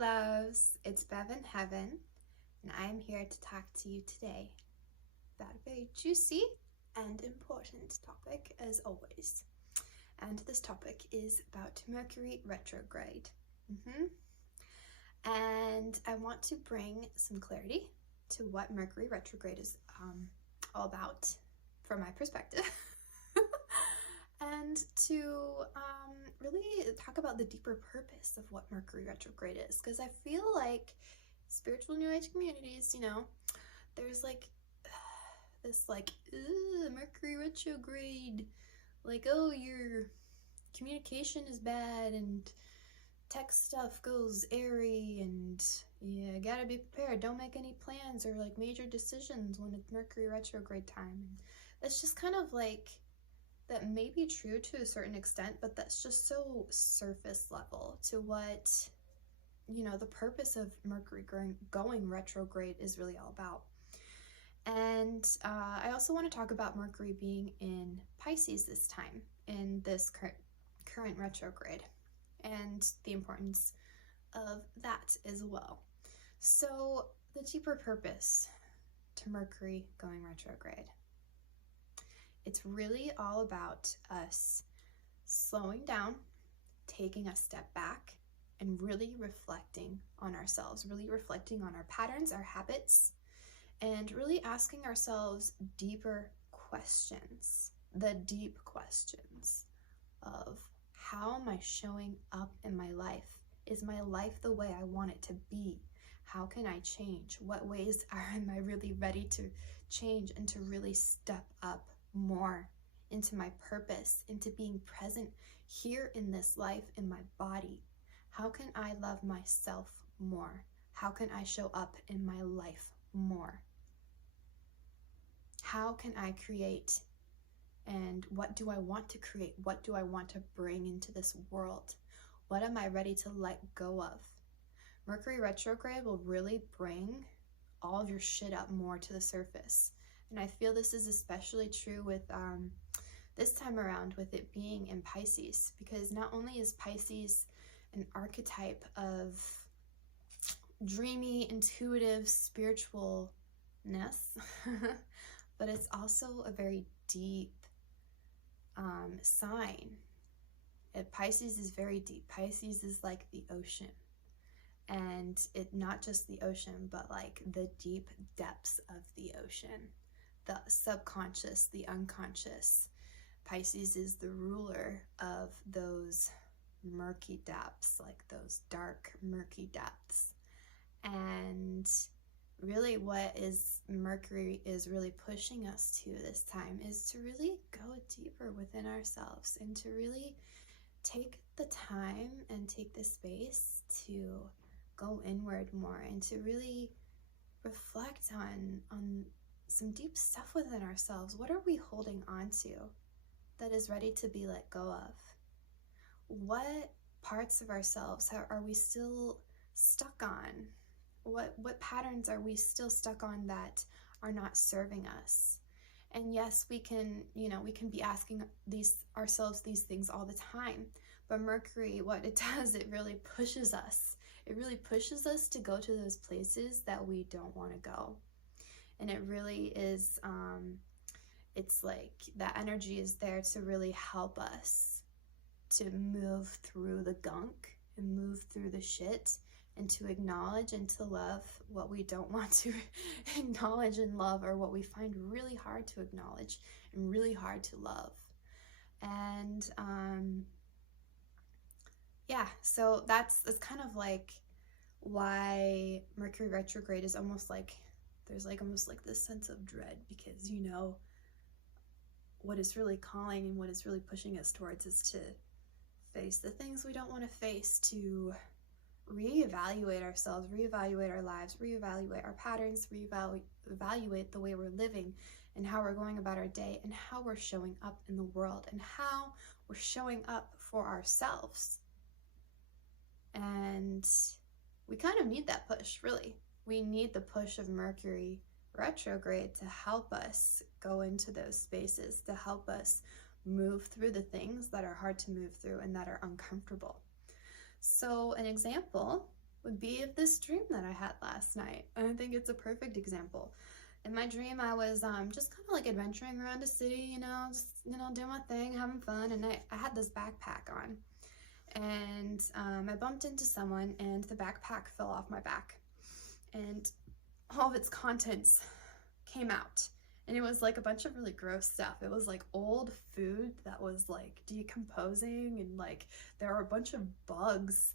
loves, it's Bev in Heaven, and I'm here to talk to you today about a very juicy and important topic as always. And this topic is about Mercury Retrograde. And I want to bring some clarity to what Mercury Retrograde is all about from my perspective. And to really talk about the deeper purpose of what Mercury Retrograde is, because I feel like spiritual New Age communities, there's this Mercury Retrograde, oh, your communication is bad and tech stuff goes airy and you gotta be prepared, don't make any plans or major decisions when it's Mercury Retrograde time. And that's just kind of that may be true to a certain extent, but that's just so surface level to what, the purpose of Mercury going retrograde is really all about. And I also want to talk about Mercury being in Pisces this time, in this current retrograde, and the importance of that as well. So the deeper purpose to Mercury going retrograde. It's really all about us slowing down, taking a step back, and really reflecting on ourselves, really reflecting on our patterns, our habits, and really asking ourselves deeper questions, the deep questions of how am I showing up in my life? Is my life the way I want it to be? How can I change? What ways am I really ready to change and to really step up more into my purpose, into being present here in this life, in my body? How can I love myself more? How can I show up in my life more? How can I create? And what do I want to create? What do I want to bring into this world? What am I ready to let go of? Mercury retrograde will really bring all of your shit up more to the surface. And I feel this is especially true with this time around, with it being in Pisces, because not only is Pisces an archetype of dreamy, intuitive, spiritualness, but it's also a very deep sign. Pisces is very deep. Pisces is like the ocean. And it not just the ocean, but the deep depths of the ocean. The subconscious, the unconscious. Pisces is the ruler of those murky depths, those dark, murky depths. And really what Mercury is really pushing us to this time is to really go deeper within ourselves and to really take the time and take the space to go inward more and to really reflect on some deep stuff within ourselves. What are we holding on to that is ready to be let go of? What parts of ourselves are we still stuck on? What patterns are we still stuck on that are not serving us? And yes, we can be asking ourselves these things all the time. But Mercury, what it does, it really pushes us. It really pushes us to go to those places that we don't want to go. And it really is, it's that energy is there to really help us to move through the gunk and move through the shit and to acknowledge and to love what we don't want to acknowledge and love, or what we find really hard to acknowledge and really hard to love. And so that's kind of why Mercury retrograde is almost there's almost this sense of dread, because what it's really calling and what it's really pushing us towards is to face the things we don't want to face, to reevaluate ourselves, reevaluate our lives, reevaluate our patterns, reevaluate the way we're living and how we're going about our day and how we're showing up in the world and how we're showing up for ourselves. And we kind of need that push, really. We need the push of Mercury retrograde to help us go into those spaces, to help us move through the things that are hard to move through and that are uncomfortable. So an example would be of this dream that I had last night. And I think it's a perfect example. In my dream, I was just kind of like adventuring around a city, just, doing my thing, having fun. And I had this backpack on. And I bumped into someone and the backpack fell off my back. And all of its contents came out. And it was like a bunch of really gross stuff. It was like old food that was like decomposing, and like there were a bunch of bugs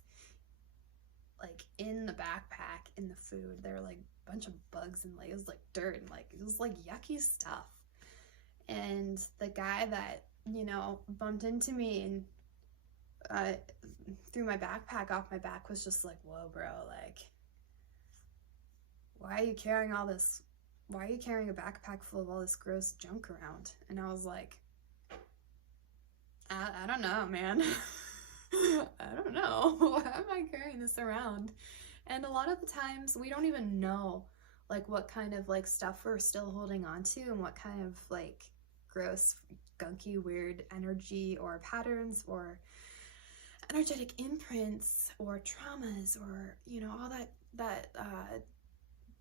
like in the backpack, in the food. There were like a bunch of bugs, and like it was like dirt, and like it was like yucky stuff. And the guy that, bumped into me and threw my backpack off my back was just like, whoa, bro, like, why are you carrying a backpack full of all this gross junk around? And I was like, I don't know, man. I don't know. Why am I carrying this around? And a lot of the times we don't even know like what kind of like stuff we're still holding on to, and what kind of like gross, gunky, weird energy or patterns or energetic imprints or traumas or, all that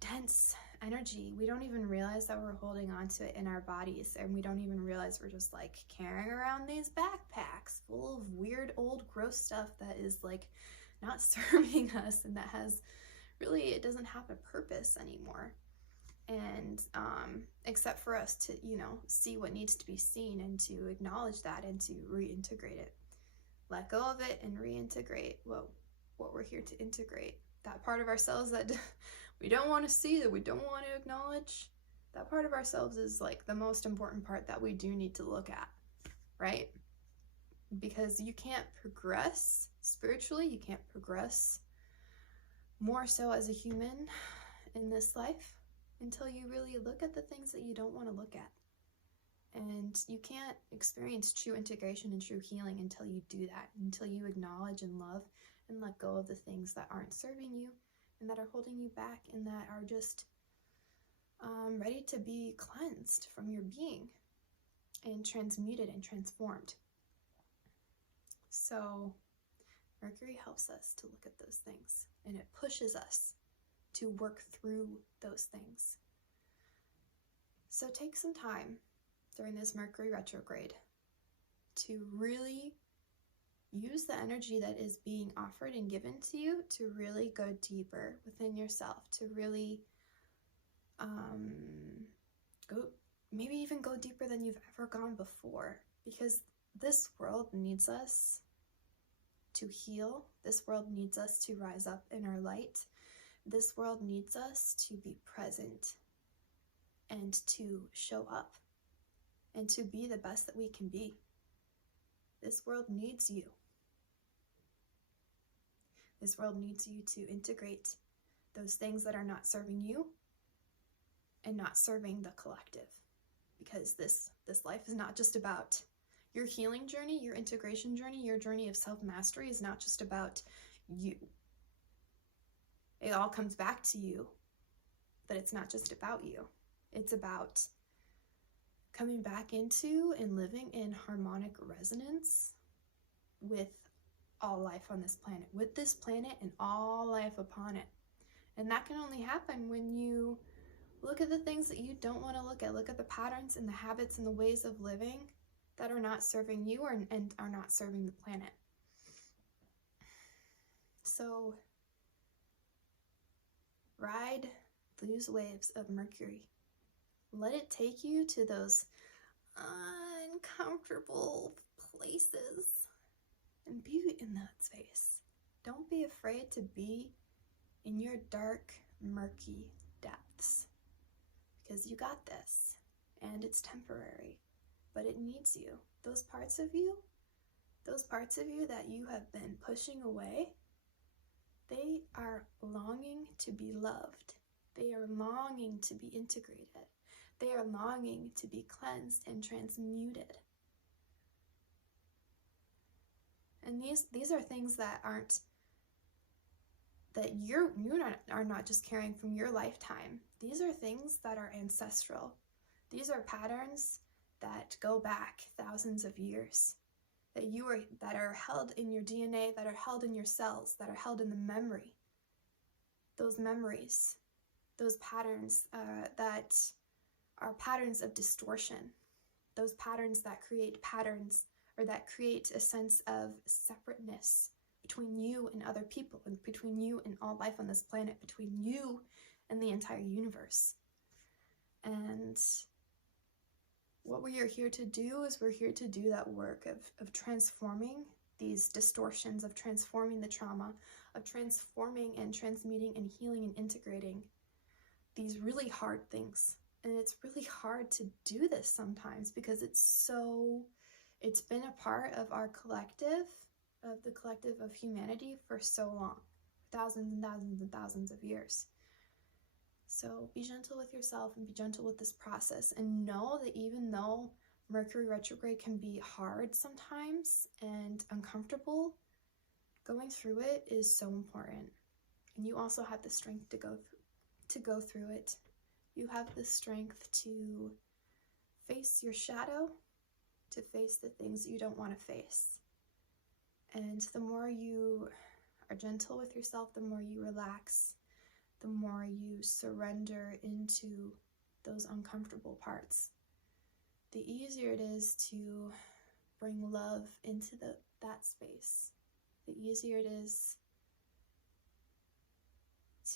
dense energy. We don't even realize that we're holding on to it in our bodies, and we don't even realize we're just like carrying around these backpacks full of weird old gross stuff that is like not serving us, and that has really, it doesn't have a purpose anymore. And except for us to, see what needs to be seen, and to acknowledge that, and to reintegrate it. Let go of it and reintegrate what we're here to integrate. That part of ourselves that we don't want to see, that we don't want to acknowledge, that part of ourselves is like the most important part that we do need to look at, right? Because you can't progress spiritually, you can't progress more so as a human in this life until you really look at the things that you don't want to look at. And you can't experience true integration and true healing until you do that, until you acknowledge and love and let go of the things that aren't serving you, and that are holding you back, and that are just ready to be cleansed from your being and transmuted and transformed. So Mercury helps us to look at those things, and it pushes us to work through those things. So take some time during this Mercury retrograde to really use the energy that is being offered and given to you to really go deeper within yourself, to really maybe even go deeper than you've ever gone before, because this world needs us to heal. This world needs us to rise up in our light. This world needs us to be present and to show up and to be the best that we can be. This world needs you. This world needs you to integrate those things that are not serving you and not serving the collective. Because this life is not just about your healing journey, your integration journey, your journey of self-mastery is not just about you. It all comes back to you, but it's not just about you. It's about coming back into and living in harmonic resonance with all life on this planet, with this planet and all life upon it. And that can only happen when you look at the things that you don't want to look at. Look at the patterns and the habits and the ways of living that are not serving you and are not serving the planet. So ride those waves of Mercury. Let it take you to those uncomfortable places and be in that space. Don't be afraid to be in your dark, murky depths, because you got this, and it's temporary, but it needs you. Those parts of you that you have been pushing away, they are longing to be loved. They are longing to be integrated. They are longing to be cleansed and transmuted. And these are things that you are not just carrying from your lifetime. These are things that are ancestral. These are patterns that go back thousands of years, that are held in your DNA, that are held in your cells, that are held in the memory those memories, those patterns that are patterns of distortion, those patterns that create patterns or that create a sense of separateness between you and other people, and between you and all life on this planet, between you and the entire universe. And what we are here to do is we're here to do that work of transforming these distortions, of transforming the trauma, of transforming and transmuting and healing and integrating these really hard things. And it's really hard to do this sometimes because it's been a part of our collective, of the collective of humanity for so long, thousands and thousands and thousands of years. So be gentle with yourself and be gentle with this process, and know that even though Mercury retrograde can be hard sometimes and uncomfortable, going through it is so important. And you also have the strength to go through it. You have the strength to face your shadow, to face the things you don't want to face. And the more you are gentle with yourself, the more you relax, the more you surrender into those uncomfortable parts, the easier it is to bring love into that space. The easier it is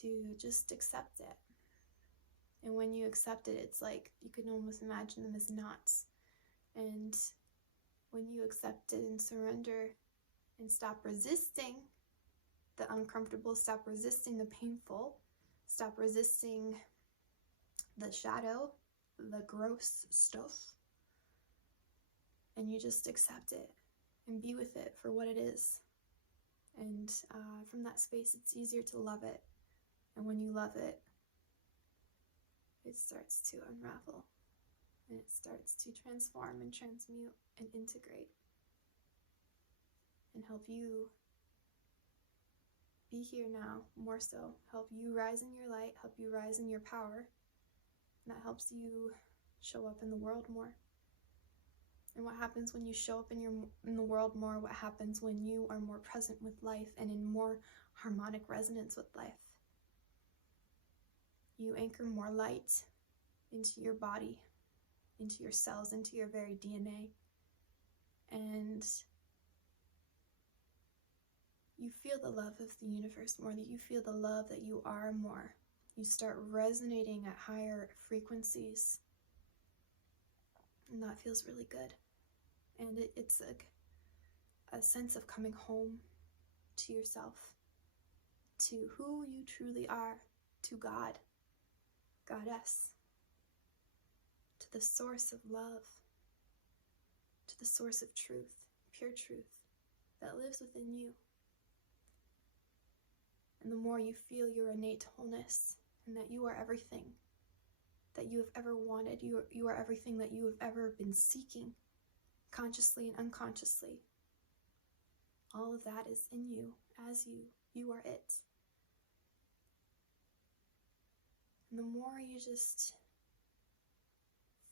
to just accept it. And when you accept it, it's like you can almost imagine them as knots. And when you accept it and surrender and stop resisting the uncomfortable, stop resisting the painful, stop resisting the shadow, the gross stuff, and you just accept it and be with it for what it is. And from that space, it's easier to love it. And when you love it, it starts to unravel, and it starts to transform and transmute and integrate and help you be here now more so, help you rise in your light, help you rise in your power, and that helps you show up in the world more. And what happens when you show up in the world more? What happens when you are more present with life and in more harmonic resonance with life? You anchor more light into your body, into your cells, into your very DNA. And you feel the love of the universe more, that you feel the love that you are more. You start resonating at higher frequencies. And that feels really good. And it's like a sense of coming home to yourself, to who you truly are, to God, Goddess, to the source of love, to the source of truth, pure truth that lives within you. And the more you feel your innate wholeness and that you are everything that you have ever wanted, you are everything that you have ever been seeking, consciously and unconsciously. All of that is in you, as you are it. And the more you just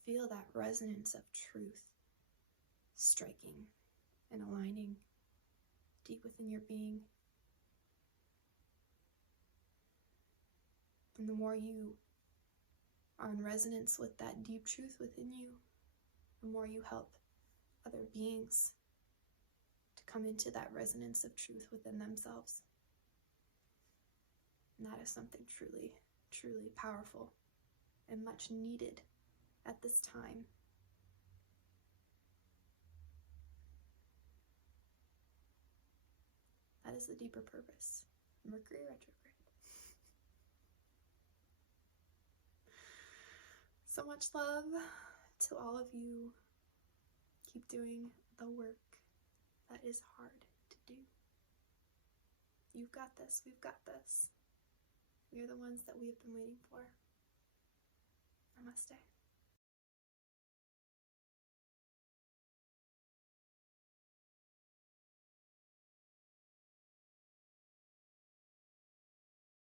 feel that resonance of truth striking and aligning deep within your being, and the more you are in resonance with that deep truth within you, the more you help other beings to come into that resonance of truth within themselves. And that is something truly, truly powerful and much needed at this time. That is the deeper purpose. Mercury retrograde. So much love to all of you. Keep doing the work that is hard to do. You've got this. We've got this. We are the ones that we have been waiting for. Namaste.